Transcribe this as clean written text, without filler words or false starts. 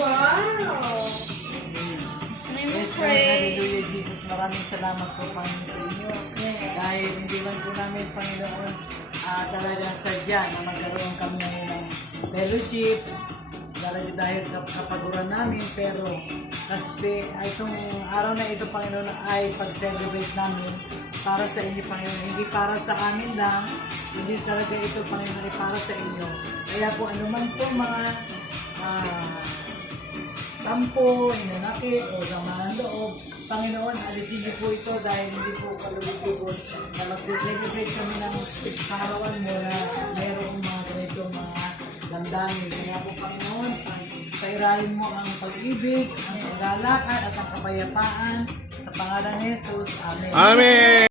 Wow! Yes, Lord, hallelujah, Jesus. Maraming salamat po, Panginoon, sa inyo. Dahil hindi man po namin, Panginoon, talagang sadya na magkaroon kami ngayon ng fellowship dahil sa kapaguran namin. Pero kasi itong araw na ito, Panginoon, ay pag-celebrate namin para sa inyo, Panginoon. Hindi para sa amin lang, hindi talaga ito, Panginoon, ay para sa inyo. Kaya po, anuman po mga tampo, hinanakit, o samahan loob, Panginoon, alisin niyo po ito dahil hindi po kalugod-lugod na mag-celebrate kami ng pagkarawan mo na mayroong mga ganitong mga damdamin. Kaya po, Panginoon, pairahin mo ang pag-ibig, ang paglalakad at ang kapayapaan sa pangalan ni Jesus. Amen. Amen.